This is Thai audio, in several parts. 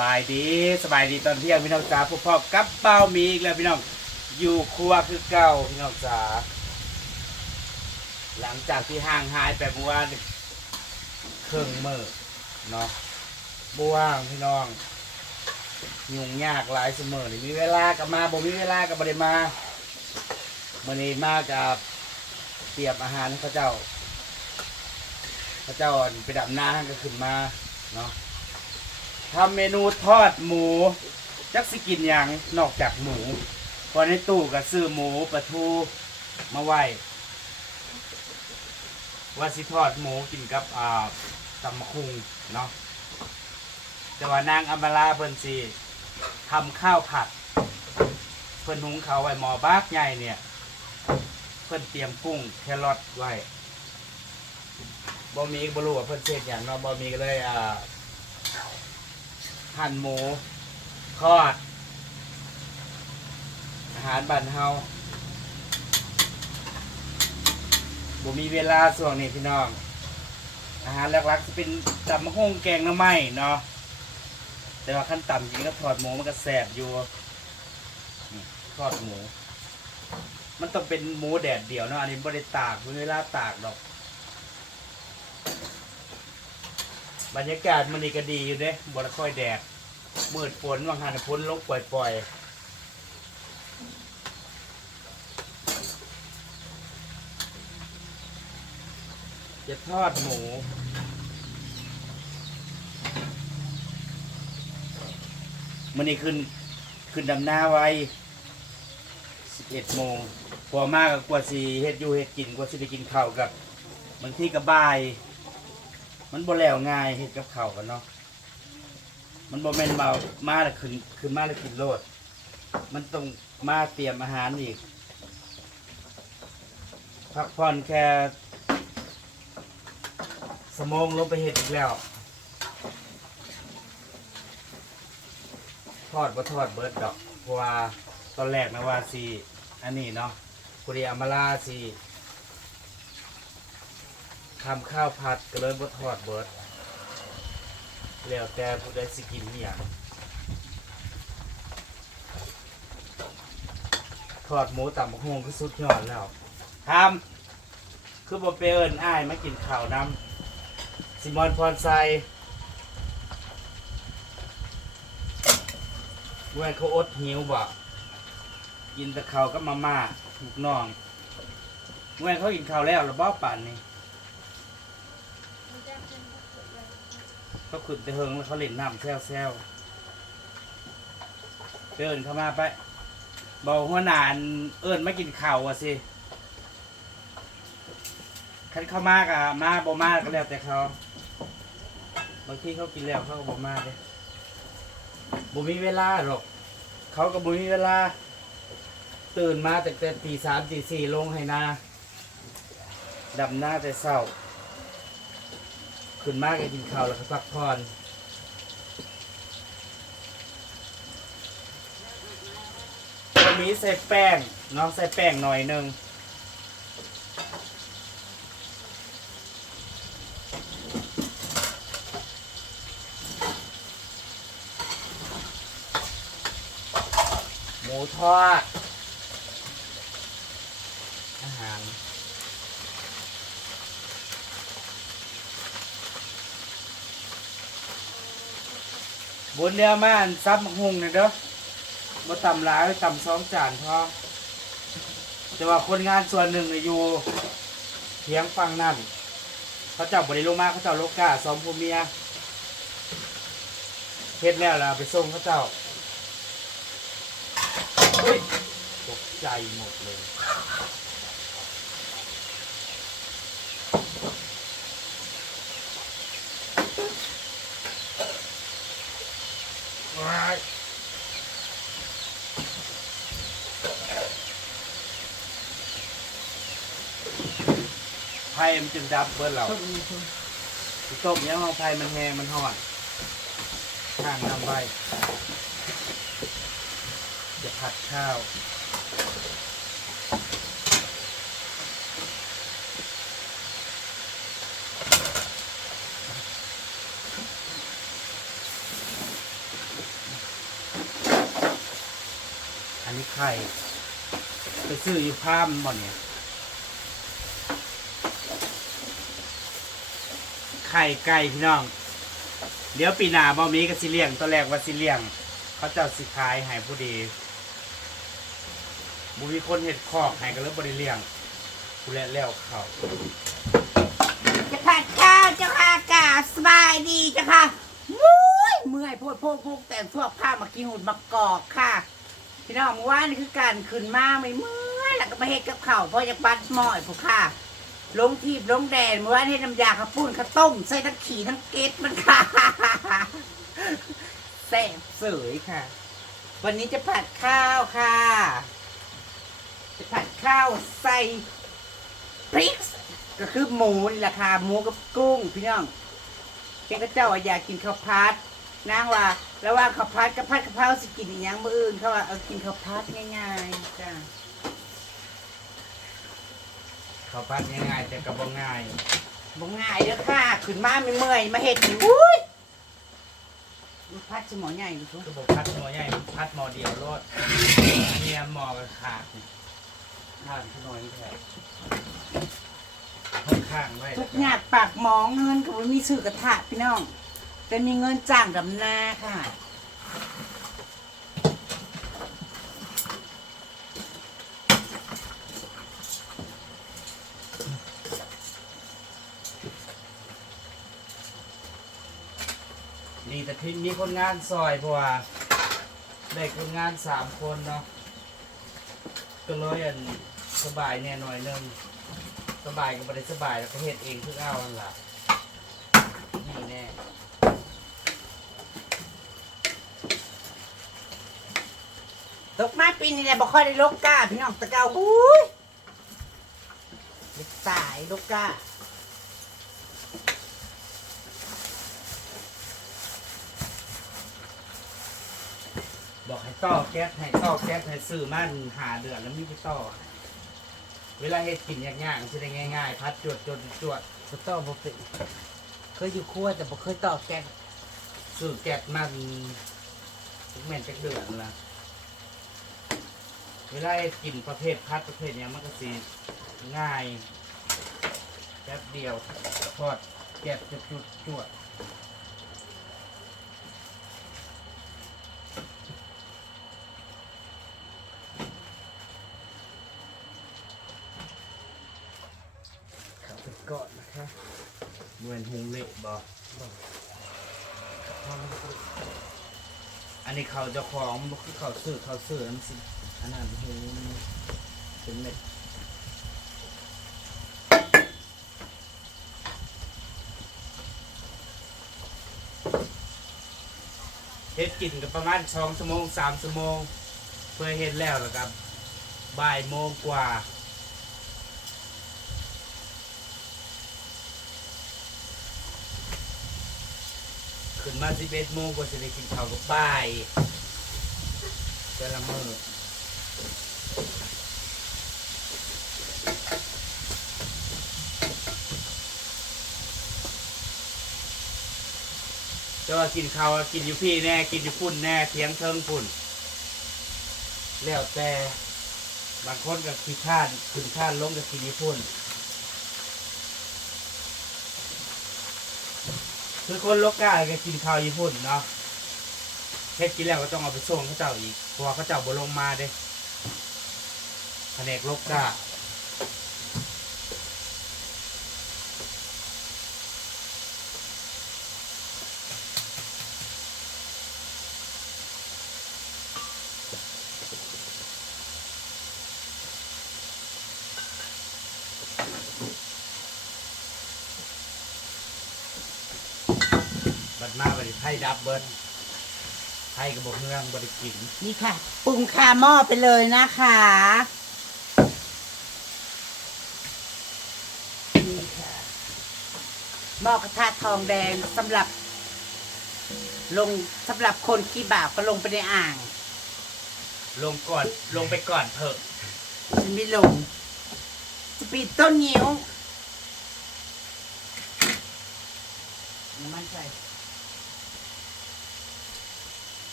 บายดีสบายดีตอนเที่ยงพี่น้องจ๋าพวกพ่อกับเป้ามีอีกแล้วพี่น้องอยู่ครัวคือเก่าพี่น้องจ๋าหลังจากที่ห่างหายไปเมื่อวานเครื่องมือเนาะบว่างพี่น้องยุ่งยากหลายเสมอนี่มีเวลากับมาบ่มีเวลากับบ่ได้มามื่อนี้มากับเตรียมอาหารให้เขาเจ้าเขาเจ้าไปดับหน้าก็ขึ้นมาเนาะ ทำเมนูทอดหมูจักสิกินอย่างนอกจากหมู พอในตู้ก็ซื้อหมูปลาทูมาไว้ว่าสิทอดหมูกินกับอ่าตำมะคุงเนาะแต่ว่านางอัมบาลาเพิ่นสิทำข้าวผัด เพิ่นหุงข้าวไว้หมอบากใหญ่เนี่ย เพิ่นเตรียมกุ้งแครอทไว้บ่มีก็บ่รู้ว่าเพิ่นเช็ดอย่างเนาะบ่มีก็เลยอ่า หั่นหมูทอด อาหารบ้านเฮาบ่มีเวลาส่วงนี้พี่น้อง อาหารหลักๆจะเป็นตำมะฮงแกงน้ำไม้เนาะแต่ว่าขั้นต่ำจริงก็ทอดหมูมันก็แสบอยู่ทอดหมู มันต้องเป็นหมูแดดเดียวเนาะอันนี้บ่ได้ตากมีเวลาตากดอก บรรยากาศมันนี่ก็ดีอยู่เด้บ่ได้ค่อยแดดมืดฝนวางหันพ้นลงปล่อยๆ จะทอดหมูมันนี่ขึ้นขึ้นดำหน้าไว้ 11โมงพอมากกว่าสีเฮ็ดอยู่เฮ็ดกินกว่าสิไปกินข้าวกับบางที่ก็บ่าย มันบ่แล้วง่ายเฮ็ดกับข้าวกันเนาะมันบ่แม่นมามาแล้วขึ้นขึ้นมาแล้วกินโลด มันต้องมาเตรียมอาหารอีก พักผ่อนแค่สมองลงไปเห็ดอีกแล้วทอดบ่ทอดเบิดดอกเพราะว่าตอนแรกนะว่าสีอันนี้เนาะคุริอามาลาสี ทำข้าวผัดก็เลยบ่ทอดเบิดแล้วแต่ผู้ใดสิกินอหย่างทอดหมูต่ำบักฮงคือสุดยอดแล้วทำคือบ่ไปเอิญอ้ายมากินข้าวนำซิมอนพรไซเว้ยเขาอดหิวบ่กินแต่ข้ากับมาม่าถูกน้องเว้ยเขากินข้าวแล้วหรือบ่ป่านนี้ เขาขุดไปเฮิงแล้วเขาเล่นน้ำแซวแซวเดินเข้ามาไปบอกหัวหนานเอิญมากินข้าวอะสิคันเข้ามากอะมาบ่มากก็แล้วแต่เขาบางทีเขากินแล้วเขาก็บ่มาเลยบ่มีเวลาหรอก เขาก็บ่มีเวลา ตื่นมาแต่แต่ตีสามตีสี่ลงให้นาดำหน้าแต่เศร้า ขึ้นมากกินข้าวแล้วก็พักผ่อนวันนี้ใส่แป้งเนาะใส่แป้งหน่อยหนึ่งหมูทอด อาหาร บนเรือมาอันซับมักหุงนะเด้อมาต่ำหลายต่ำสองจานพอแต่ว่าคนงานส่วนหนึ่งน่ะอยู่เทียงฟังนั่นเขาเจับบริลงมาเขาเจ้าโลกาซ้อมพูเมียเฮ็ดแล้วล่ะไปส่งเขาเจ้าตกใจหมดเลย ไผ่มันจะดับเบิ้ลเราต้มเนี้ยเอาไผ่มันแห้งมันหอดข้างน้ำใบจะผัดข้าวอันนี้ไข่ ไปซื้ออยู่ภาพบ่เนี่ย ข่ไก่พี่น้อง เดี๋ยวปีหน้าบ่มีก็สิเลี้ยงตอนแรกว่าสิเลี้ยง เขาเจ้าสิขายให้ผู้ดีบุมีคนเห็ดคอกให้ก็เลยบ่ได้เลี้ยงผู้แลแล้วเขาจะผัดข้าวเจ้าค่ะกาสบายดีเจ้าค่ะมุ้ยเมื่อยโพดโพกพวกแต่พวกผ้ามากินหุ่นมากอกค่ะ พี่น้องว่านี่คือการขึ้นมาไม่เมื่อยแล้วก็มาเฮ็ดกับเขาวเพราะอยากบัดหม้อยผู้ค่ะ ลงทีบลงแดนเมื่อวานให้น้ำยาข้าวปุ้นข้าวต้มใส่ทั้งขี่ทั้งเกล็ดมันค่ะแซ่บเสยค่ะ วันนี้จะผัดข้าวค่ะ จะผัดข้าวใส่พริกก็คือหมูนี่แหละค่ะหมูกับกุ้งพี่น้องเจ้าก็เจ้าว่าอยากกินข้าวพัดนางว่าระหว่างข้าวพัดกับพัดกะเพราสิกินอีหยังมืออื่นเขาว่าเอากินข้าวพัดง่ายๆจ้า เขาพัดง่ายๆแต่ก็บ่ง่ายบ่ง่ายเด้อค่ะขึ้นมาไม่เมื่อยมาเฮ็ดนี่อุ้ยมันพัดสมอใหญ่ดูทุกคือบอกพัดหมอใหญ่พัดหมอเดียวรถเมียหมอกับขาดขาดขน้อยแท้ค่อนข้างไว้ทุกอย่างปากหมองเงินก็บ่มีซื้อกระทะพี่น้องแต่มีเงินจ้างดำนาค่ะ นี่แต่ที่มีคนงานซอยเพราะว่าได้คนงานสามคนเนาะก็เลยอันสบายแน่หน่อยนึงสบายก็บ่ได้สบายแล้วก็เฮ็ดเองเพิ่งเอานั่นล่ะนี่แน่ตกมาปีนี้แหละบ่ค่อยได้ลกกาพี่น้องตะเกาอุ้ยลูกสายลกกา บอกให้ต่อแก๊สให้ต่อแก๊สให้ซื้อมันหาเดือนแล้วมีไปต่อ เวลาเฮ็ดกินยากๆสิได้ง่ายๆ พัดจวดจวดจวดสตอบ่เป็นเคยอยู่ครัวแต่บ่เคยต่อแกงซื้อแก๊สมันทุกแม่นจักเดือนละเวลาเฮ็ดกินประเภทพัดประเภทเนี้ยมันก็สิง่ายแป๊บเดียวทอดแก๊สจะจุดจวดไปก่อนนะคะ เหมือนหุงเละบ่อันนี้เขาเจ้าของบ่คือเขาซื้อเขาซื้อมันสิอันนั้นหุงเป็นเม็ดเฮ็ดกินกับประมาณสองชั่วโมงสามชั่วโมง เพื่อเฮ็ดแล้วแล้วครับบ่ายโมงกว่า ขึ้นมาสิบเอ็ดโมงกว่าจะได้กินข้าวกับบ่ายแต่ละมื้อแต่ว่ากินข้าวกินอยู่พี่แน่ กินอยู่พุ่นแน่เทียงเทิงพุ่น แล้วแต่บางคนกับขี้ข้านขึ้นข้านลงกับกินอยู่พุ่น คือคนโลกาก็กินข้าวญี่ปุ่นเนาะเฮ็ดกินแล้วก็ต้องเอาไปส่งเขาเจ้าอีกเพราะว่าเขาเจ้าบ่ลงมาเด้แผนกโลกาบัดมาบั ดนี้ไพ่ดับเบิ้ลไพ่กระบอกเมืองบริกินนี่ค่ะ ปรุงคาหม้อไปเลยนะคะนี่ค่ะหม้อกระทะทองแดงสำหรับ ลงสำหรับคนขี้บาปก็ลงไปในอ่าง ลงก่อนลงไปก่อนเถอะฉันไม่ลงสปีดต้นงิ้วน้ำมันใส่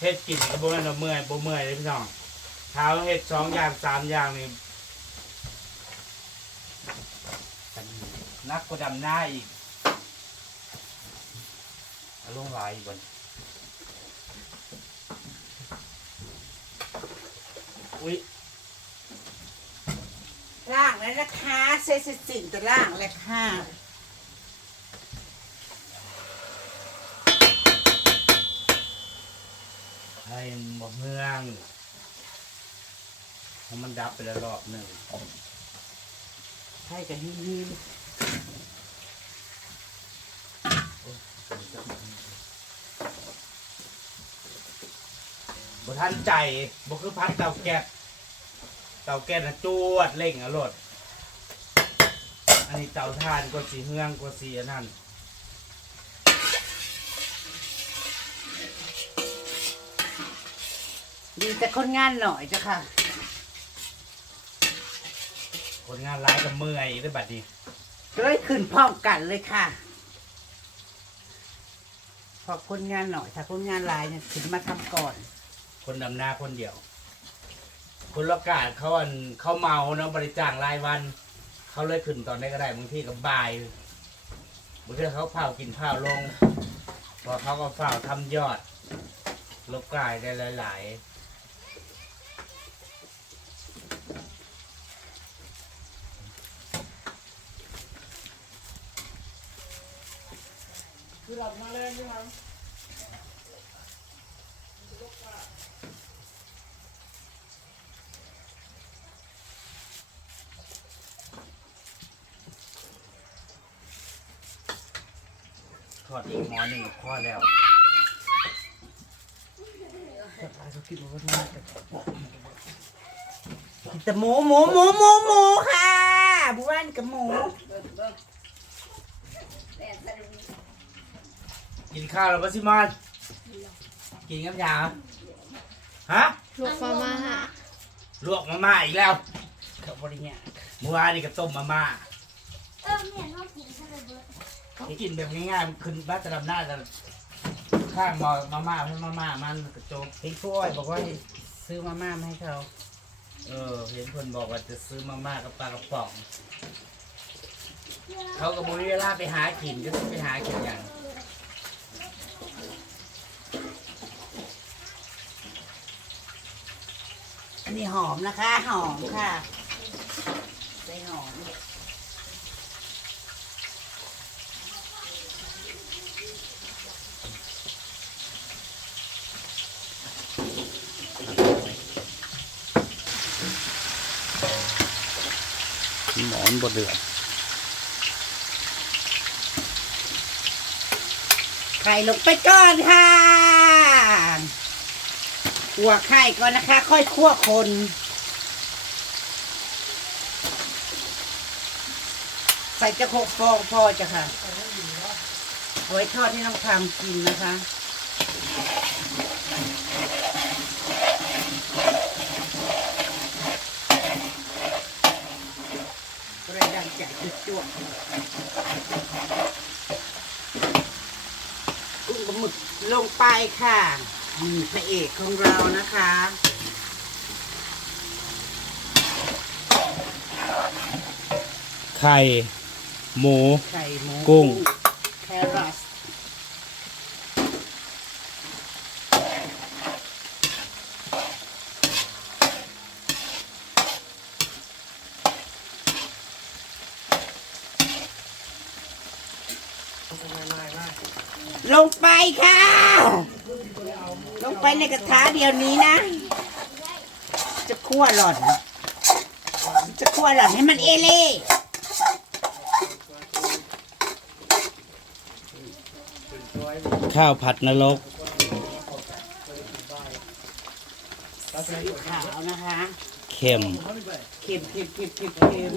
เฮ็ดกินก็บ่แม่นว่าเมื่อยบ่เมื่อยเลยพี่น้องเท้าเฮ็ดสองอย่างสามอย่างนี่นักกว่าดำหน้าอีกเอาลงหลายอีกก่อนอุ้ยล่างแล้วนะคะเซซิสินแต่ล่างเลยค่ะ ห้หมดเมืองเพราะมันดับไปแล้วรอบหนึ่งใช่กับฮิฮิวบ่ทันใจบคือพัดเตาแก๊สเตาแก๊สนะจวดเร่งอารถอันนี้เตาถ่านก็สีเฮืองก็สีอันนั้น ดีแต่คนงานหน่อยจ้ะค่ะ คนงานร้ายกับเมื่อยด้วยบัดนี้ก็เลยขึ้นพร้อมกันเลยค่ะ พอคนงานหน่อยถ้าคนงานหลายเนี่ยขึ้นมาทำก่อน คนดำนาคนเดียว คนละกาดเขาอันเขาเมาเนาะบริจาครายวัน เขาเลยขึ้นตอนได้ก็ได้บางทีก็บ่ายบางทีเขาเผากินเผาลงพอเขาก็เฝ้าทำยอดลบกายได้หลาย คือหลับมาแรงใช่ไหมๆทอดอีกหมอหนึ่งกับพ่อแล้วแต่หมูหมูหมูหมูหมูค่ะบุ้นกับหมู กินข้าวแล้วปะซิมอนกินกับยาฮะลูกฟ้ามาหาลวกมาม่าอีกแล้วกับบริเงี้ยเมื่อวานนี่ก็ต้มมาม่าเออแม่ชอบกินซะเลยเบิร์ดกินแบบง่ายๆมันขึ้นบ้านจะดำหน้าจะข้างมอมาม่าให้มาม่ามันกระโจกพี่ช่วยบอกว่าซื้อมาม่ามาให้เขา เออเห็นคนบอกว่าจะซื้อมาม่ากับปลากระป๋อง เขาก็บริเวลาไปหากินก็ต้องไปหากินอย่าง อันนี้หอมนะคะ หอมค่ะใส่หอมหมอนบดเดือดไข่ลงไปก่อนค่ะ หัวไข่ก่อนนะคะ ค่อยคั่วคนใส่จะหกฟองพอจ้ะค่ะเอาไว้ทอดให้น้องทำกินนะคะก็เลยดังใจจุดจวดกุ้งกับหมึกลงไปค่ะ นี่พระเอกของเรานะคะ ไข่ หมู ไข่หมูกุ้ง แครอทลงไปค่ะลง ไปในกระทะเดียวนี้นะ จะคั่วหล่อน จะคั่วหล่อนให้มันเอเล่ข้าวผัดนรกสีขาวนะคะเค็มเค็มเค็มเค็มเค็มเค็ม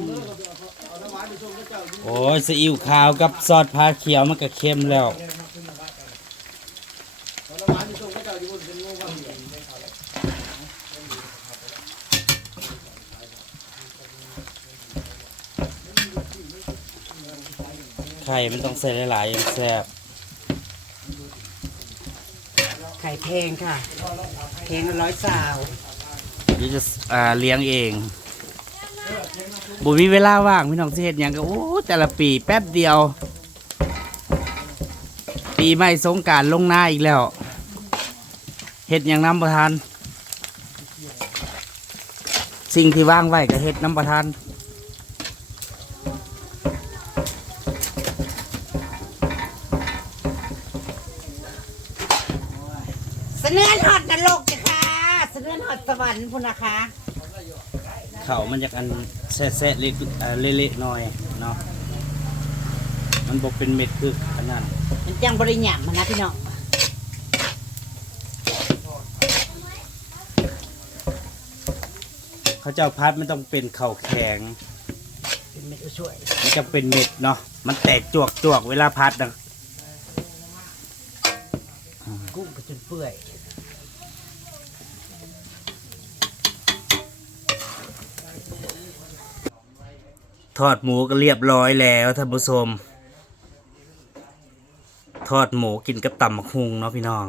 โอ้ยซีอิ๊วขาวกับซอสพาเขียวมันก็เค็มแล้ว ไข่มันต้องใส่หลายๆอย่างแซ่บไข่ข่แพงค่ะ แพงละร้อยสาวเดี๋ยวจะอ่าเลี้ยงเองบุมีเวลาว่างพี่น้องสิเฮ็ดหยังก็โอ้แต่ละปีแป๊บเดียว ปีใหม่สงกรารลงหน้าอีกแล้วเฮ็ดหยังน้ำประทาน สิ่งที่ว่างไว้ก็เฮ็ดน้ำประทาน เสนอนหอดนรกจ้ะค่ะเสนอนหอด สวรรค์พุ่นนะคะเขามันจากอันแซ่ๆเล็กอ่าเละๆหน่อยเนาะมันบอกเป็นเม็ดคือขนาดมันจังบริหยามมันนะพี่น้องเขาเจ้าพัดมันต้องเป็นเข่าวแข็งเป็นเม็ดช่วยมันจะเป็นเม็ดเนาะมันแตกจวกจวกๆเวลาพัดนะกุ้งก็จนเปื่อย ทอดหมูก็เรียบร้อยแล้วท่านผู้ชม ทอดหมูกินกับตำมะฮุงเนาะพี่น้อง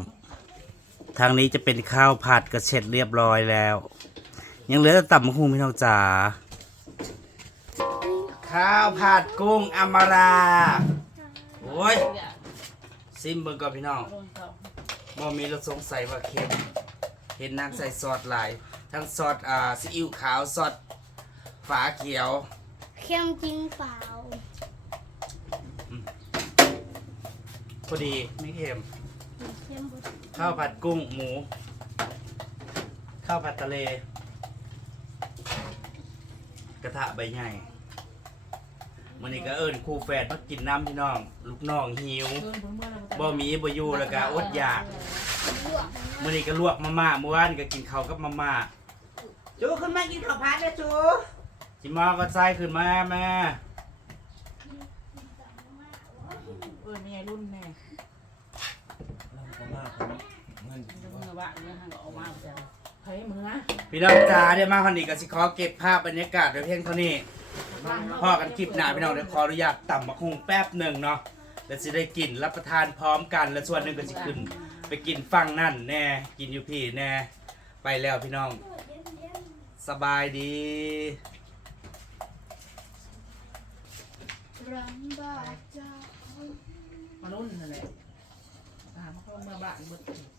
ทางนี้จะเป็นข้าวผัดกระเช็ดเรียบร้อยแล้ว ยังเหลือแต่ตำมะฮุงพี่น้องจ๋า ข้าวผัดกุ้งอมรา โอ้ยซิมเบิ่งก่อนพี่น้องบ่มีเรสสงสัยว่าเค็ม เห็นนางใส่ซอสหลาย ทั้งซอสอ่าซีอิ๊วขาวซอสฝาเขียว เข้มจริงเปล่า พอดีไม่เค็มเข้มบดข้าวผัดกุ้งหมู ข้าวผัดทะเล กระทะใบใหญ่มันนี้ก็เอิญครูแฝดมากินน้ำพี่น้อง ลูกน้องหิวบ่มีบ่อยู่แล้วก็อดอยากลวกมันนี้ก็ลวกมาม่าเมื่อวานก็กินข้าวกับมาม่าจูขึ้นมากินข้าวผัดนะจู จิมาก็ใส่ขึ้นมาแม่เออม่ใช่รุ่นแม่เมื่อวานเนี่ยห่างออกมาจะเฮ้ยมึงนะพี่น้องจ๋าเดี๋ยวมาคนนี้ก็สิขอเก็บภาพบรรยากาศไว้เพียงเท่านี้พ่อกันคลิปหน้าพี่น้องเดี๋ยวขออนุญาตต่ำบักฮุงแป๊บหนึ่งเนาะแล้วสิได้กินรับประทานพร้อมกัน และส่วนหนึ่งก็สิขึ้น ไปกินฟังนั่นแน่กินอยู่พี่แน่ไปแล้วพี่น้อง สบายดี รังบาเจ้า มารุ่นนั่นแหละตามเข้ามาบ้านเบิด